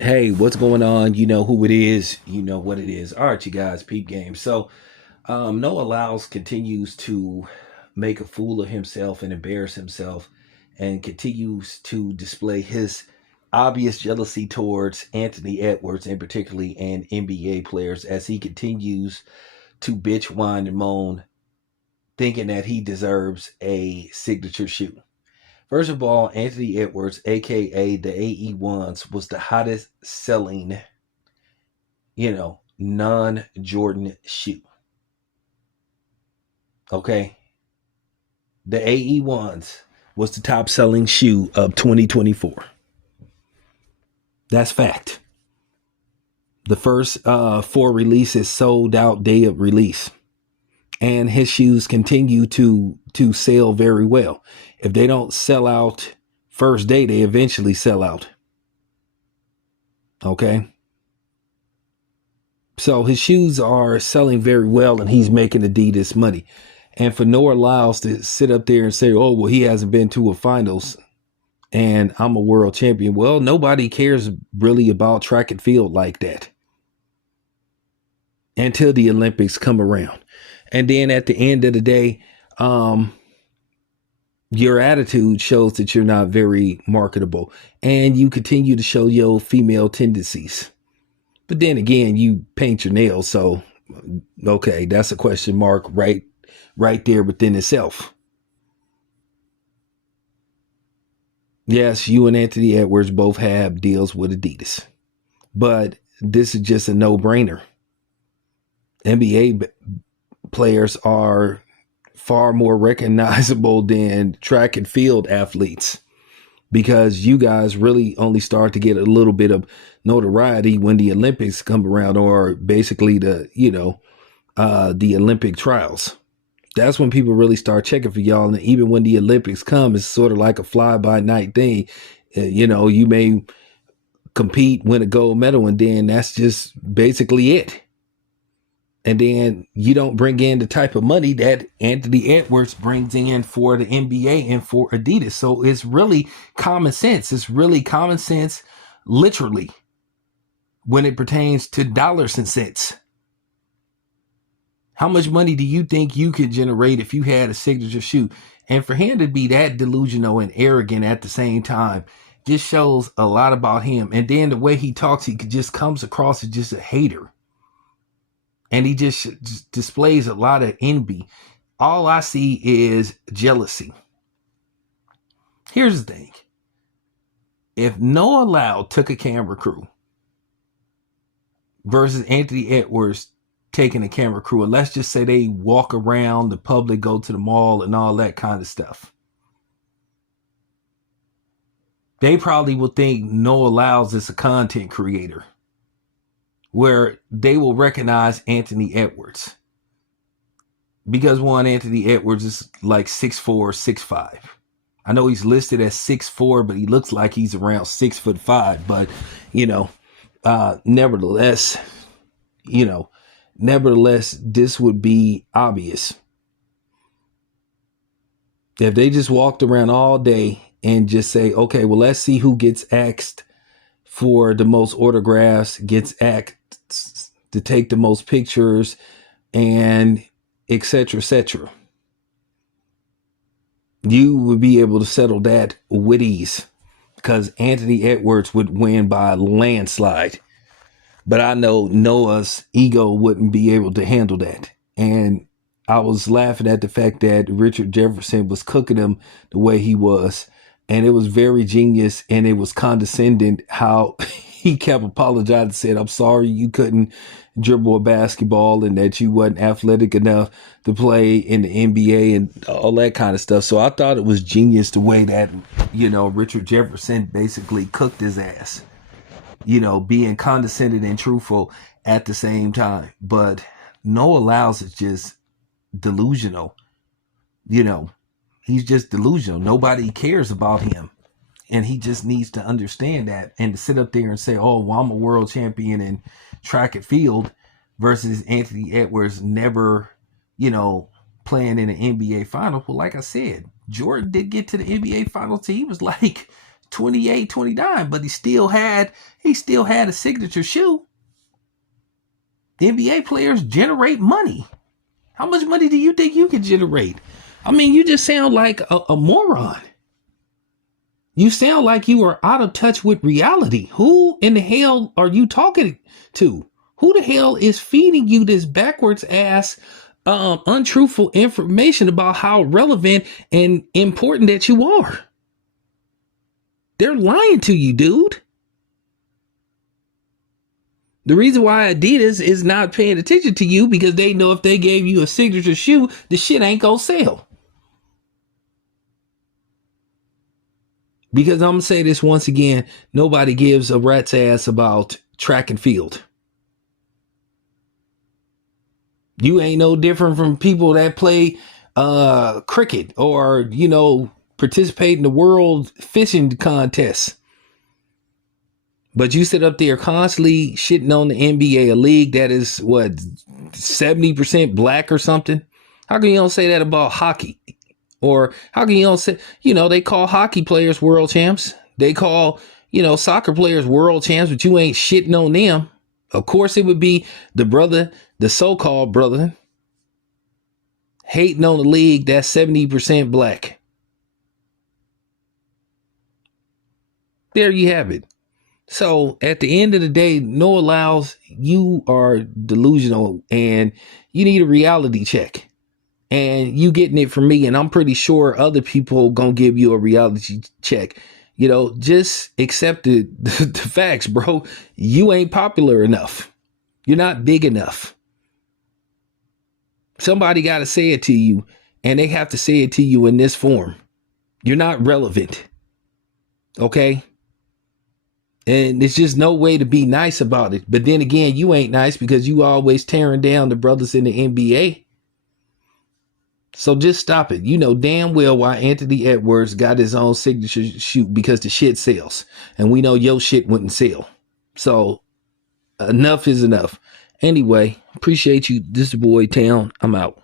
Hey, what's going on? You know who it is. You know what it is. All right, you guys, peep game. Noah Lyles continues to make a fool of himself and embarrass himself and continues to display his obvious jealousy towards Anthony Edwards and particularly and NBA players as he continues to bitch, whine, and moan, thinking that he deserves a signature shoe. First of all, Anthony Edwards, aka the AE1s, was the hottest selling non Jordan shoe. Okay. The AE1s was the top selling shoe of 2024. That's fact. The first four releases sold out day of release. And his shoes continue to sell very well. If they don't sell out first day, they eventually sell out. Okay. So his shoes are selling very well and he's making Adidas money. And for Noah Lyles to sit up there and say, oh, well, he hasn't been to a finals and I'm a world champion. Well, nobody cares really about track and field like that until the Olympics come around. And then at the end of the day, your attitude shows that you're not very marketable and you continue to show your female tendencies. But then again, you paint your nails. So, okay, that's a question mark right there within itself. Yes, you and Anthony Edwards both have deals with Adidas, but this is just a no-brainer. NBA players are far more recognizable than track and field athletes because you guys really only start to get a little bit of notoriety when the Olympics come around, or basically the Olympic trials. That's when people really start checking for y'all. And even when the Olympics come, it's sort of like a fly by night thing. You may compete, win a gold medal, and then that's just basically it. And then you don't bring in the type of money that Anthony Edwards brings in for the NBA and for Adidas. So it's really common sense. It's really common sense, literally, when it pertains to dollars and cents. How much money do you think you could generate if you had a signature shoe? And for him to be that delusional and arrogant at the same time just shows a lot about him. And then the way he talks, he just comes across as just a hater. And he just displays a lot of envy. All I see is jealousy. Here's the thing. If Noah Loud took a camera crew versus Anthony Edwards taking a camera crew, and let's just say they walk around the public, go to the mall and all that kind of stuff, they probably will think Noah Lyles is a content creator, where they will recognize Anthony Edwards. Because one, Anthony Edwards is like 6'4", 6'5". I know he's listed as 6'4", but he looks like he's around 6'5". But, nevertheless, this would be obvious. If they just walked around all day and just say, okay, well, let's see who gets asked for the most autographs, gets asked to take the most pictures, and etc., etc., you would be able to settle that with ease because Anthony Edwards would win by a landslide. But I know Noah's ego wouldn't be able to handle that. And I was laughing at the fact that Richard Jefferson was cooking him the way he was. And it was very genius and it was condescending how he kept apologizing and said, I'm sorry you couldn't dribble a basketball and that you wasn't athletic enough to play in the NBA and all that kind of stuff. So I thought it was genius the way that, Richard Jefferson basically cooked his ass, being condescending and truthful at the same time. But Noah Lyles is just delusional. He's just delusional. Nobody cares about him. And he just needs to understand that. And to sit up there and say, oh, well, I'm a world champion in track and field versus Anthony Edwards never, playing in an NBA final. Well, like I said, Jordan did get to the NBA finals. He was like 28, 29, but he still had a signature shoe. The NBA players generate money. How much money do you think you can generate? I mean, you just sound like a moron. You sound like you are out of touch with reality. Who in the hell are you talking to? Who the hell is feeding you this backwards ass, untruthful information about how relevant and important that you are? They're lying to you, dude. The reason why Adidas is not paying attention to you because they know if they gave you a signature shoe, the shit ain't gonna sell. Because I'm going to say this once again, nobody gives a rat's ass about track and field. You ain't no different from people that play cricket or, participate in the world fishing contest. But you sit up there constantly shitting on the NBA, a league that is, 70% black or something? How can you don't say that about hockey? Or how can you don't say, they call hockey players world champs. They call, soccer players world champs, but you ain't shitting on them. Of course, it would be the so-called brother, hating on the league that's 70% black. There you have it. So at the end of the day, Noah Lyles, you are delusional and you need a reality check. And you getting it from me, and I'm pretty sure other people gonna give you a reality check. Just accept the facts, bro. You ain't popular enough. You're not big enough. Somebody got to say it to you, and they have to say it to you in this form. You're not relevant. Okay? And there's just no way to be nice about it. But then again, you ain't nice because you always tearing down the brothers in the NBA. So just stop it. You know damn well why Anthony Edwards got his own signature shoe, because the shit sells. And we know your shit wouldn't sell. So enough is enough. Anyway, appreciate you. This is your boy Town. I'm out.